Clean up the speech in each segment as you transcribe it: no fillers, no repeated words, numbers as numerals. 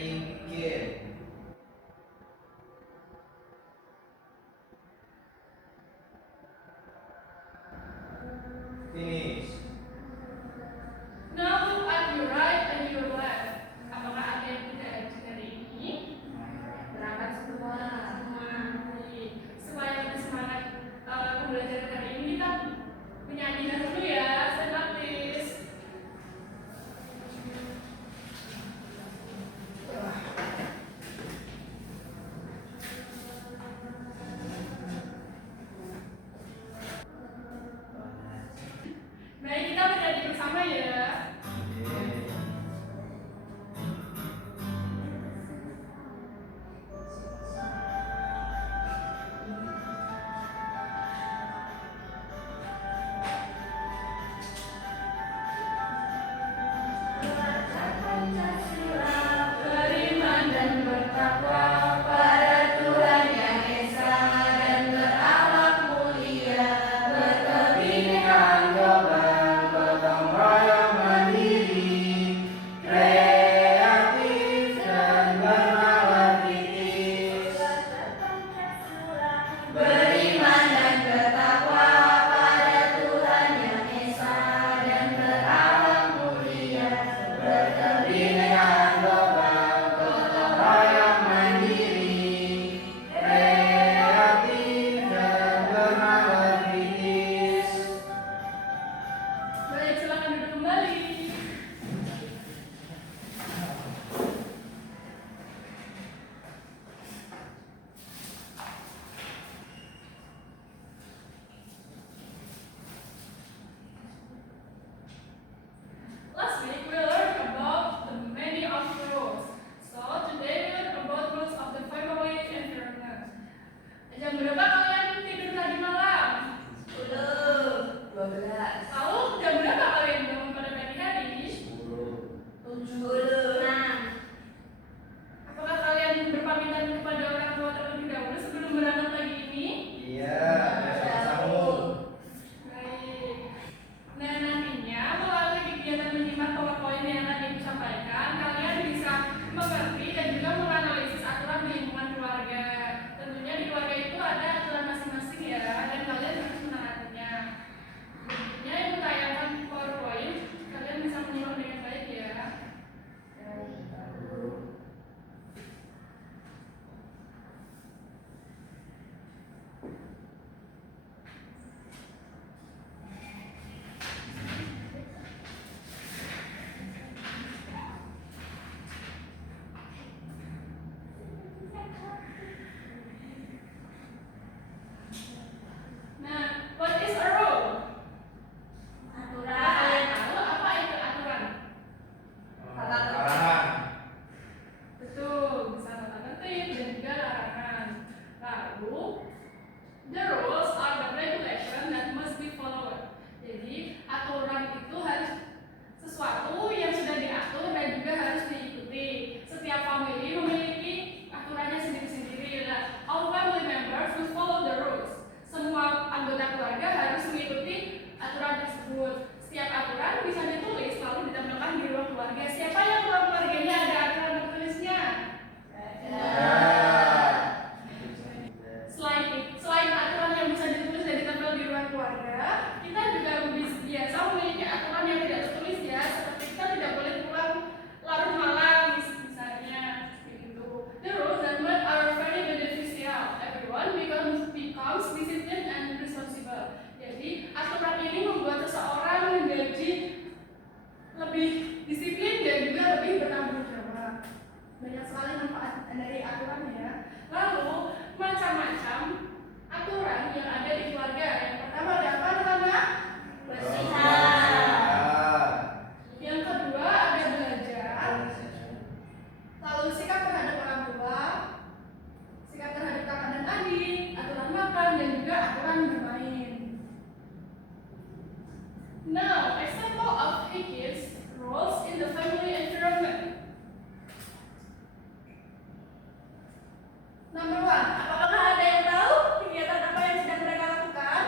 playing game. Finish. Now look at your right and your left. Apakah ada yang tidak hari ini? Berangkat semua. Supaya lebih semangat pembelajaran hari ini, kita menyanyi dulu ya. Stand up please. Baik, kita menyanyi bersama ya. Beriman dan bertakwa pada Tuhan yang Esa dan berakhlak mulia, berkebinekaan global, gotong royong mandiri, Kreatif dan bernalar kritis. beriman dan bertakwa pada Tuhan yang Esa dan berakhlak mulia, Berkebinekaan global, gotong royong mandiri, kreatif dan bernalar kritis. Baik, silakan duduk kembali. Last week we learned about the many of rules. So today we learn about rules of the family environment. Jam berapa kalian tidur tadi malam? 10, 12, Lalu jam berapa kalian bangun pada pagi hari? 7, 6. Apakah kalian berpamitan kepada orang tua terlebih dahulu sebelum berangkat pagi ini? Iya, bersamamu. Baik. Nah, nantinya melalui kegiatan menyimak PowerPoint yang akan Ibu sampaikan, kalian bisa mengerti dan juga menganalisis aturan di lingkungan keluarga. Tentunya di keluarga itu ada aturan masing-masing ya, dan kalian harus menaatinya. Berikutnya Ibu tayangkan PowerPoint, kalian bisa menyimak dengan baik ya. Nah, what is a rule? Apakah kalian tahu apa itu aturan? Arahan. Betul, bisa tata tertib dan juga larangan. Lalu, the rules are the regulation that must be followed. Jadi, aturan itu harus sesuatu yang sudah diatur dan juga harus diikuti. Setiap family memiliki aturannya sendiri-sendiri. Nah, all family members must follow the rules. Semua anggota keluarga harus mengikuti aturan tersebut. Setiap aturan bisa ditulis lalu ditempelkan di ruang keluarga. Siapa yang ruang keluarganya ada aturan tertulisnya? Selain aturan yang bisa ditulis dan ditempel di ruang keluarga, kita juga biasa memiliki aturan yang tidak tertulis ya, seperti kita tidak boleh pulang larut malam misalnya seperti itu. The rules that make are very beneficial. Everyone becomes disciplined and responsible. Jadi aturan ini membuat seseorang menjadi lebih disiplin dan juga lebih bertanggung jawab. Banyak sekali manfaat dari aturan ya. Lalu macam-macam aturan yang ada di keluarga. Yang pertama ada apa anak-anak? Bersihan. Yang kedua ada belajar. Lalu sikap terhadap orang tua, sikap terhadap kakak dan adik, aturan makan dan juga aturan bermain. Now, example of Hicky's roles in the family environment. Number one, apakah ada yang tahu kegiatan apa yang sedang mereka lakukan?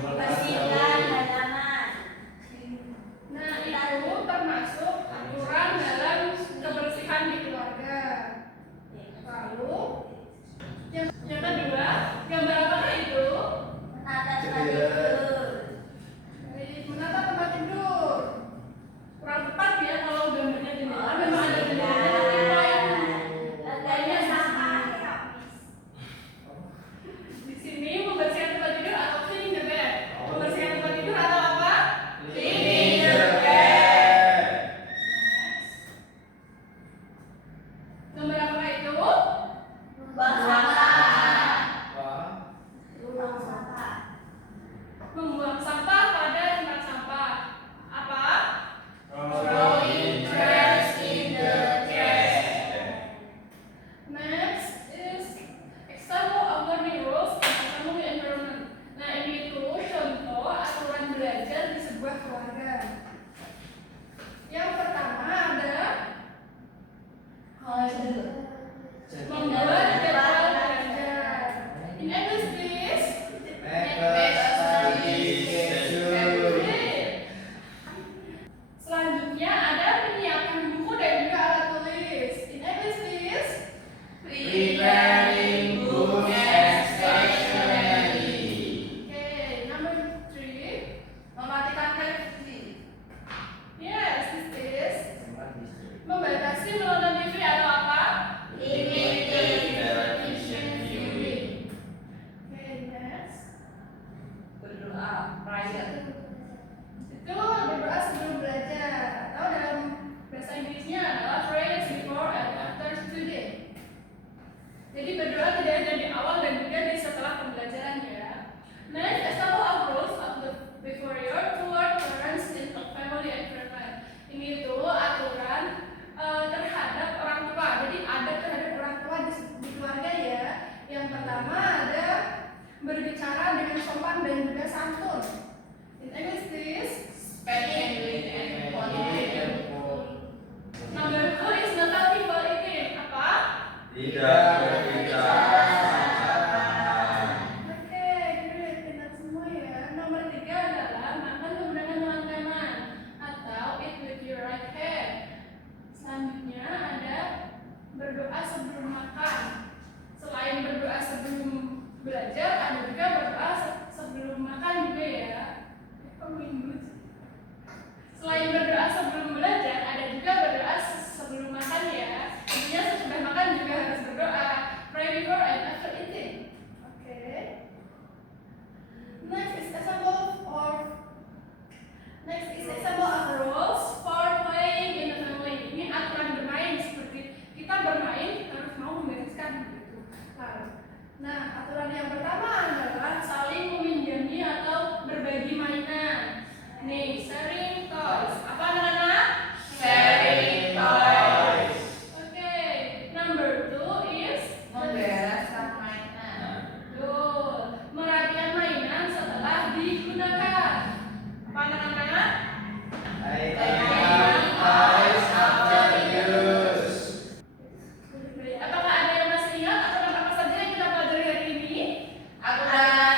Bersihkan halaman. Membuat jadwal belajar. In English, please. Make a study schedule. Selanjutnya ada menyiapkan buku dan juga alat tulis. In English, please. Preparing books and stationery. Okay, number 3. Mematikan televisi. Yes, this is membatasi menonton TV atau apa? Limited television viewing. Okay, next. Berdoa. Prayer. Itu berdoa sebelum belajar atau dalam bahasa Inggrisnya adalah prayers before and after studying. Jadi berdoa tidak hanya di awal dan juga di setelah pembelajaran ya. Next, example of rules of the behavior toward parents in a family environment. Ini tuh aturan terhadap orang tua. Jadi ada terhadap orang tua di keluarga ya. Yang pertama ada berbicara dengan sopan dan juga santun. In English, please. Spending and quality. Number 2 is not talking while eating. Apa? Tidak berbicara saat Oke, great. Ingat semua ya. Nomor 3 adalah makan menggunakan tangan atau eat with your right hand. Selanjutnya ada berdoa sebelum makan. Selain berdoa sebelum belajar, ada juga berdoa sebelum makan juga ya. Selain berdoa sebelum belajar, ada juga berdoa sebelum makan ya. Tentunya sesudah makan juga harus berdoa. Pray before and after eating. Oke. Next is example of rules for playing in the family. Ini aturan bermain seperti kita bermain harus mau membereskan gitu. Nah, aturan yang pertama adalah saling meminjami atau berbagi mainan. Nih, sharing toys. Apa anak-anak? Sharing toys. Oke, number 2 is Membereskan mainan. betul. Merapikan mainan setelah digunakan. Apa anak-anak? Taking toys after use. Apakah ada yang masih ingat aturan apa saja yang kita pelajari hari ini? Aturan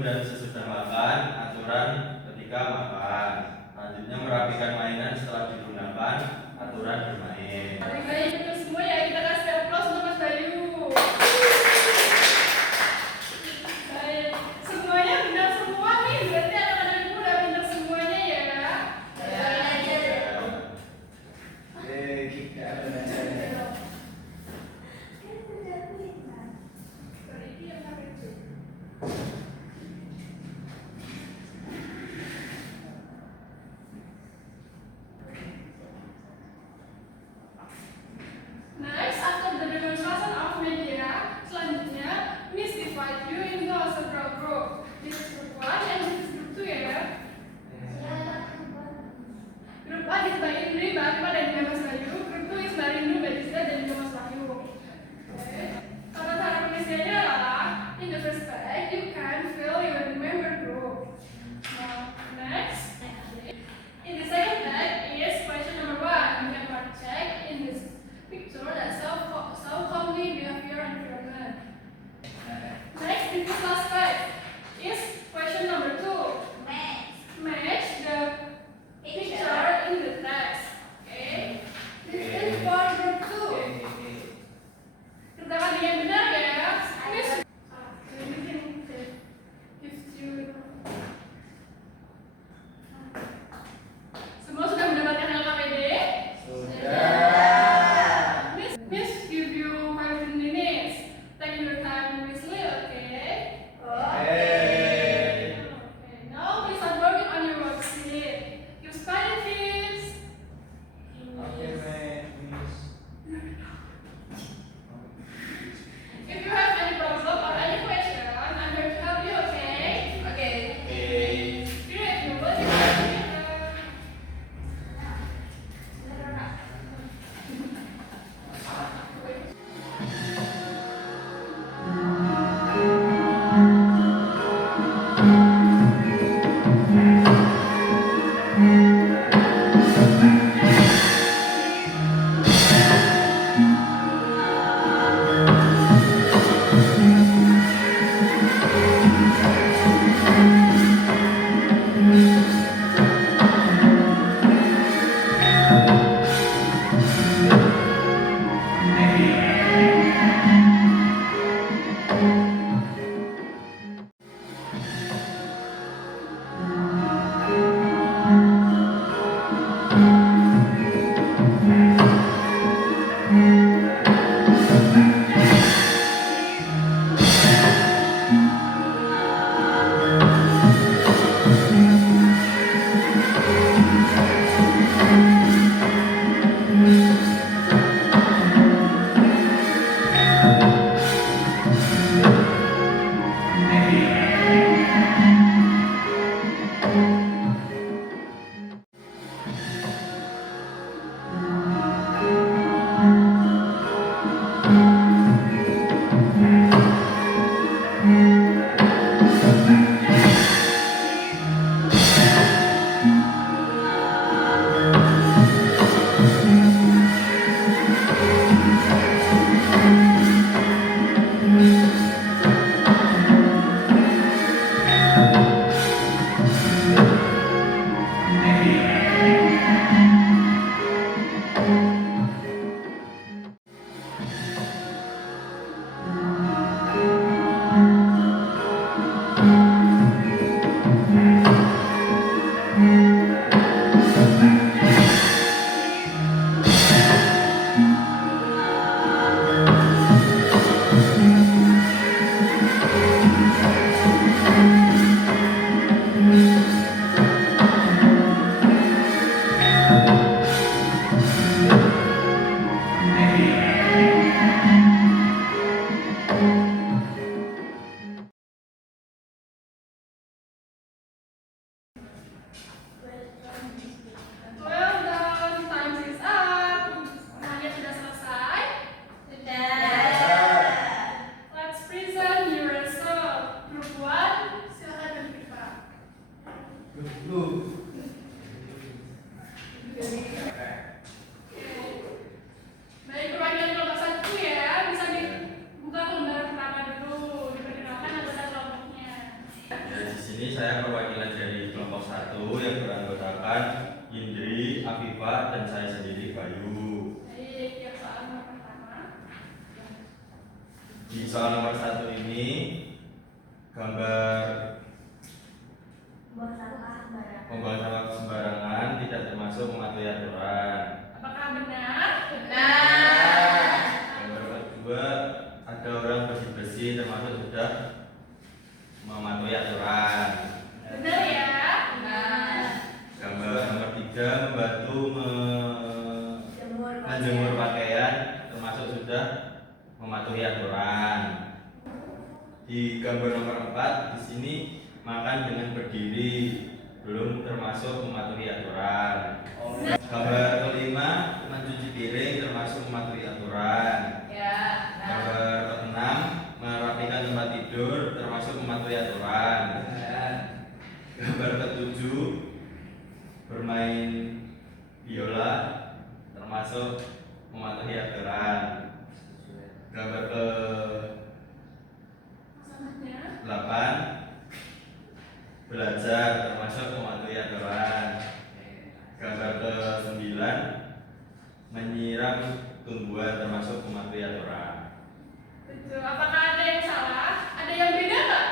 sebelum dan sesudah makan, aturan ketika makan. Selanjutnya merapikan mainan setelah digunakan, aturan bermain. Paling baik itu semua ya, kita kasih aplaus untuk Mas Bayu. Baik, semuanya benar semua nih, berarti anak-anak ibu udah benar semuanya ya. sini saya perwakilan dari kelompok 1 yang beranggotakan Indri, Afifah, dan saya sendiri Bayu. Baik, yang soal nomor pertama. Di soal nomor 1 ini gambar membuang sampah sembarangan tidak termasuk mematuhi aturan. Apakah benar? Benar. Gambar kedua ada orang bersih-bersih termasuk sudah mematuhi aturan. Benar ya? Benar. Gambar nomor 3 membantu menjemur pakaian termasuk sudah mematuhi aturan. Di gambar nomor 4 di sini makan dengan berdiri belum termasuk mematuhi aturan. Gambar kelima mencuci piring termasuk mematuhi aturan. Ya. Benar. Gambar keenam merapikan tempat tidur termasuk mematuhi aturan. Gambar ketujuh bermain biola termasuk mematuhi aturan. Gambar ke Masalahnya? 8 belajar termasuk mematuhi aturan. Gambar ke 9 menyiram tumbuhan termasuk mematuhi aturan. Betul. Apakah ada yang salah? Ada yang beda nggak?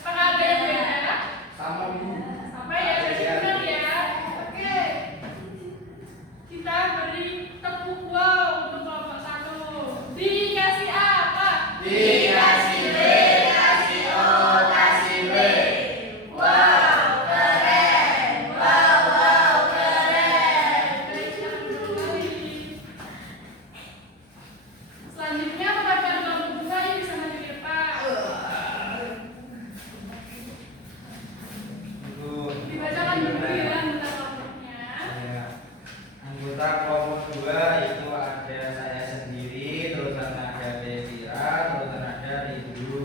Apakah ada yang beda? Sama Bu. Sama ya, berarti benar ya. Oke. Kita beri tepuk wow untuk kelompok 1. Dikasih apa? Dikasih B, kasih O, kasih B. Wow, keren. Wow, keren. Baik, silakan kembali. Selanjutnya kepada kelompok 2 yang bisa maju di depan. Dibacakan dulu ya anggota kelompoknya. Ya. Anggota kelompok 2 itu ada saya sendiri, terus ada Desira, terus ada Rindu.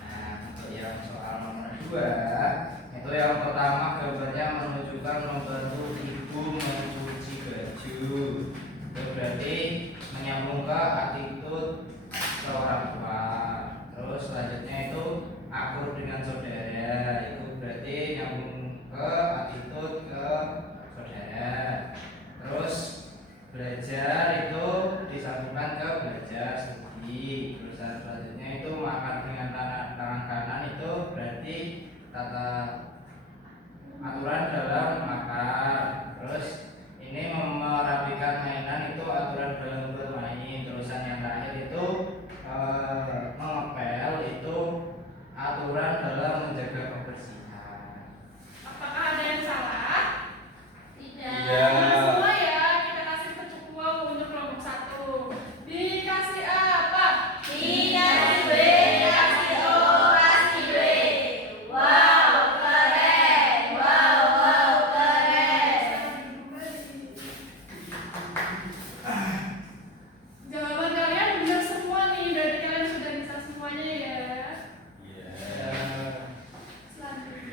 Nah, untuk yang soal nomor 2 itu yang pertama gambarnya menunjukkan membantu ibu mencuci baju. Itu berarti menyambung ke attitude seorang tua. Terus selanjutnya itu akur dengan saudara. Itu berarti nyambung ke attitude ke saudara. Terus belajar itu disambungkan ke belajar studi. Terus selanjutnya itu makan dengan tangan kanan itu berarti tata aturan dalam makan. Terus ini merapikan mainan itu aturan dalam bermain. Terusan yang terakhir itu mengepel itu aturan dalam menjaga kebersihan. Apakah ada yang salah? Tidak. Iya. Semua ya, kita kasih tepuk wow untuk kelompok 1. Dikasih apa? Dikasih B, kasih O, kasih B. Wow, keren. Wow, keren. Jawaban kalian benar semua nih, berarti kalian sudah bisa semuanya ya. Iya. Selanjutnya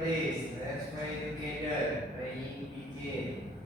please. Let's pray together. Praying begin.